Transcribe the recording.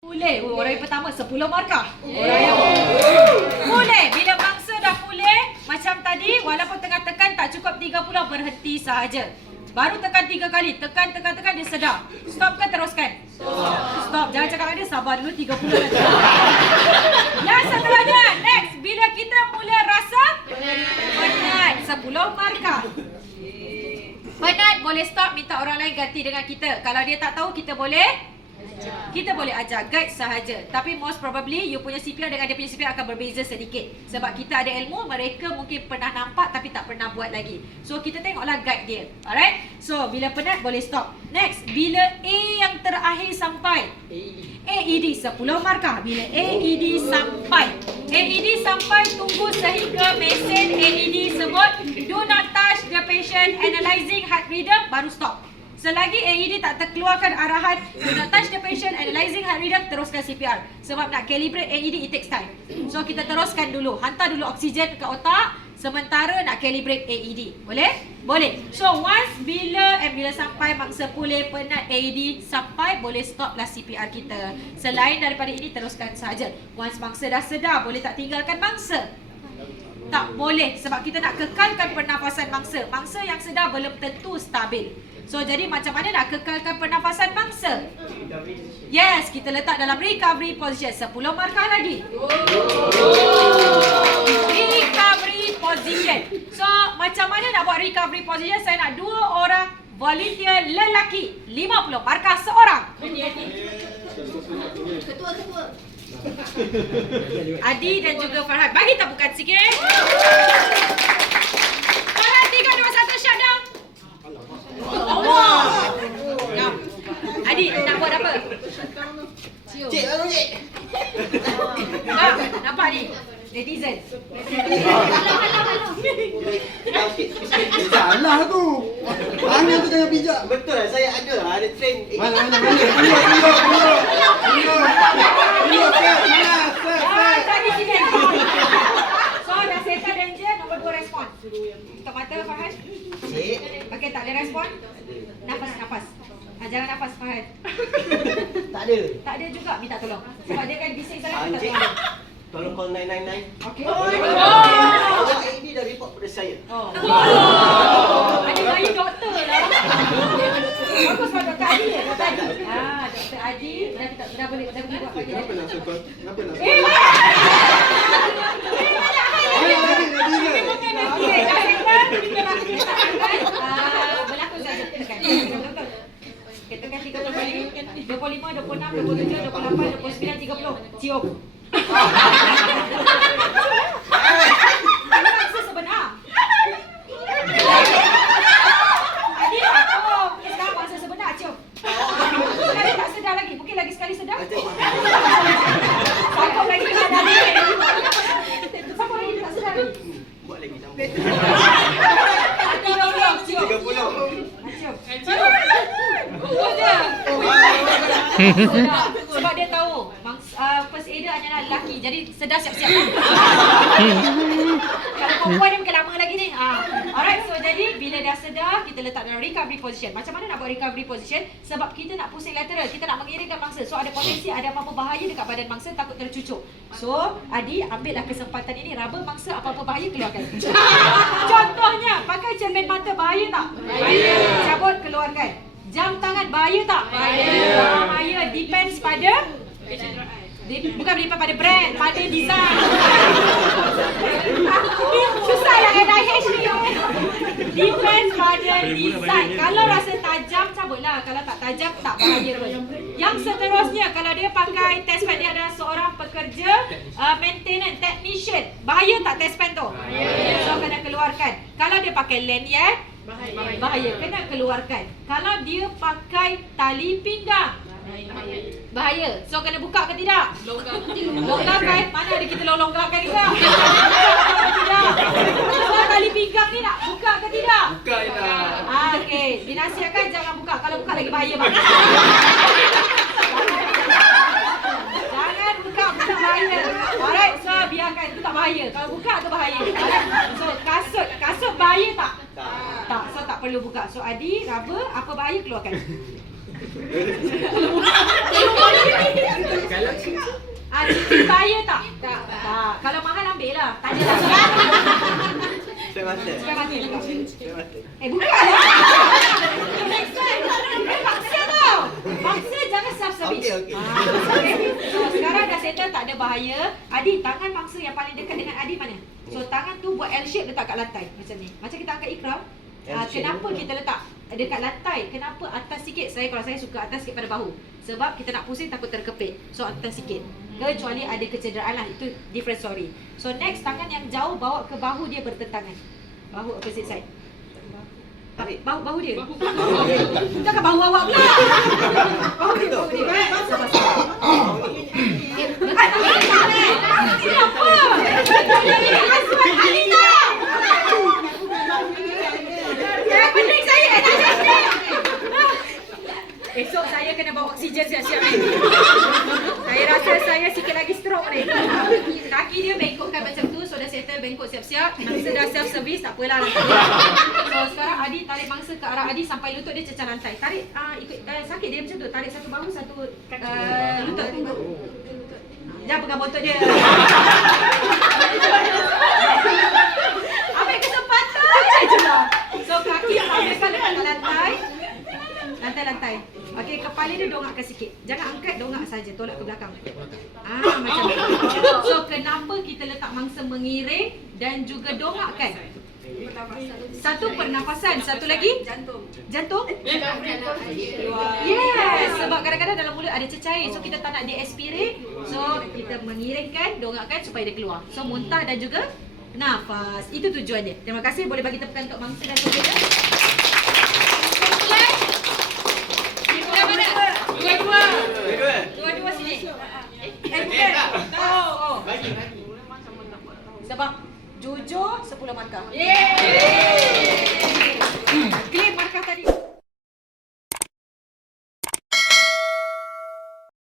Boleh. Orang yang pertama 10 markah. Orang yang boleh. Bila bangsa dah boleh, macam tadi, walaupun tengah tekan tak cukup 30, berhenti sahaja. Baru tekan 3 kali. Tekan, dia sedar. Stop ke teruskan? Stop. Jangan cakap dengan dia, sabar dulu 30 nanti. Yang seterusnya, next. Bila kita mula rasa penat, 10 markah. Penat, boleh stop, minta orang lain ganti dengan kita. Kalau dia tak tahu, kita boleh ajar, guide sahaja. Tapi most probably you punya CPR dengan dia punya CPR akan berbeza sedikit. Sebab kita ada ilmu, mereka mungkin pernah nampak tapi tak pernah buat lagi. So kita tengoklah guide dia. Alright? So bila penat boleh stop. Next, bila A yang terakhir sampai, AED 10 markah. Bila AED sampai, tunggu sehingga mesin AED sebut do not touch the patient, analyzing heart rhythm, baru stop. Selagi AED tak terkeluarkan arahan do not touch the patient, analyzing heart rhythm, teruskan CPR. Sebab nak calibrate AED, it takes time. So kita teruskan dulu, hantar dulu oksigen ke otak sementara nak calibrate AED. Boleh? Boleh. So once bila sampai mangsa pulih penat AED sampai, boleh stoplah CPR kita. Selain daripada ini, teruskan sahaja. Once mangsa dah sedar, boleh tak tinggalkan mangsa? Tak boleh, sebab kita nak kekalkan pernafasan mangsa. Mangsa yang sedar belum tentu stabil. So jadi macam mana nak kekalkan pernafasan mangsa? Yes, kita letak dalam recovery position. 10 markah lagi. Recovery position. So macam mana nak buat recovery position? Saya nak 2 orang volunteer lelaki. 50 markah seorang. Ketua. Adi dan juga Farhan. Bagi tapukan sikit. Farhan, 3, 2, 1, shut down. Allah. Adi, nak buat apa? Cik, bangun cik. Nampak ni? Netizen. Salah tu. Mana tu jangan pijak. Betul lah, saya ada train. Mana. Tadi sini. So, dah settle danger, nombor 2 respon. Tutup mata, Farhan. Cik. Okey, tak ada respon? Nafas. Jangan nafas, Farhan. Tak ada. Tak ada juga, minta tolong. Sebab dia kan bising sangat, minta Cik, tolong. tolong call 999. Okey. Awak ini dah report pada saya. Ada bayi doktor lah. Bagus sebab Dr. Adi ya? Dr. Adi. Dr. Adi. Dah boleh buat pagi. Kenapa nak sebut? Kenapa nak Eh, sebut? berlakon saja. Kita tekan 30 kali. 25, 26, 27, 28, 29, 30. Cium. Ini maksud sebenar. Tadi takut. Sekarang maksud sebenar. Cium. Sekarang tak sedar lagi. Mungkin lagi sekali sedar. Takut lagi tak sedar lagi. Siapa lagi tak sedar lagi? Buat lagi tambah. 30. Cium. 30. Cium. Sebab dia tahu first aider hanyalah lelaki, jadi sedar siap-siap. Kalau perempuan dia mungkin lama lagi ni. Alright, so jadi bila dah sedar, kita letak dalam recovery position. Macam mana nak buat recovery position? Sebab kita nak pusing lateral, kita nak mengiringkan mangsa. So ada potensi ada apa-apa bahaya dekat badan mangsa, takut tercucuk. So Adi, ambillah kesempatan ini, raba mangsa, apa-apa bahaya keluarkan. Contohnya, pakai cermin mata, bahaya tak? Bahaya. Cabut, keluarkan. Jam tangan, bahaya tak? Bahaya. Depends pada bukan depend pada brand, pada design. Susahlah NIH ni. Depends pada design. Kalau rasa tajam, cabutlah. Kalau tak tajam, tak bahaya pun. Yang seterusnya, kalau dia pakai test pen, dia adalah seorang pekerja maintenance technician. Bahaya tak test pen tu? So kena keluarkan. Kalau dia pakai lanyard, bahaya. Kena keluarkan. Kalau dia pakai tali pinggang, bahaya. So kena buka ke tidak? Longgarkan. Mana ada kita longgarkan juga? Buka ke tidak? So tali pinggang ni nak buka ke tidak? Buka je lah. Okey. Dinasihatkan jangan buka. Kalau buka lagi bahaya bang. Jangan buka bahaya. Alright, so biarkan. Itu tak bahaya. Kalau buka tu bahaya. Alright. So kasut bahaya tak? Tak. So tak perlu buka. So Adi, raba, apa bahaya keluarkan. Bayar tak? Tak. Kalau mahal ambil lah. Tanya lah. Saya mata. Supaya mati juga. Saya mata. Bukan lah. Next time. Paksa tau. Paksa jangan self-service. Okey. So sekarang dah settle, tak ada bahaya. Adi, tangan mangsa yang paling dekat dengan Adi mana? So tangan tu buat L shape letak kat lantai. Macam ni. Macam kita angkat ikram. Kenapa kita letak dekat lantai? Kenapa atas sikit? Kalau saya suka atas sikit pada bahu. Sebab kita nak pusing takut terkepit. So atas sikit. Kecuali ada kecederaan lah. Itu different story. So next, tangan yang jauh bawa ke bahu dia bertentangan. Bahu opposite side. Bahu dia. Jangan bahu awak pula. Bahu dia. Sama-sama. Kenapa? Aswan Alina. Jangan pening saya. Esok saya kena bawa oksigen siap-siap ni. Saya rasa saya sikit lagi stroke ni. Kaki dia bengkokkan macam tu. So dah settle bengkok siap-siap. Mangsa dah self-service, tak apalah. So sekarang Adi tarik mangsa ke arah Adi sampai lutut dia cecah lantai. Tarik ikut sakit dia macam tu. Tarik satu bahu, satu lutut. Jangan pegang botol dia. Ambil kesempatan je lah. So kaki ambilkan dekat lantai. Lantai. Okey, kepala dia dongakkan sikit. Jangan angkat, dongak saja. Tolak ke belakang. Macam tu. So kenapa kita letak mangsa mengiring dan juga dongakkan? Satu pernafasan, satu lagi jantung. Yes, sebab kadang-kadang dalam mulut ada cecair. So kita tak nak dia expirate. So kita mengiringkan, dongakkan supaya dia keluar. So muntah dan juga nafas. Itu tujuan dia. Terima kasih. Boleh bagi tepukan untuk mangsa dan saudara. Dua-dua sini. Bukan. Oh. Bagi. Sebab jujur 10 markah.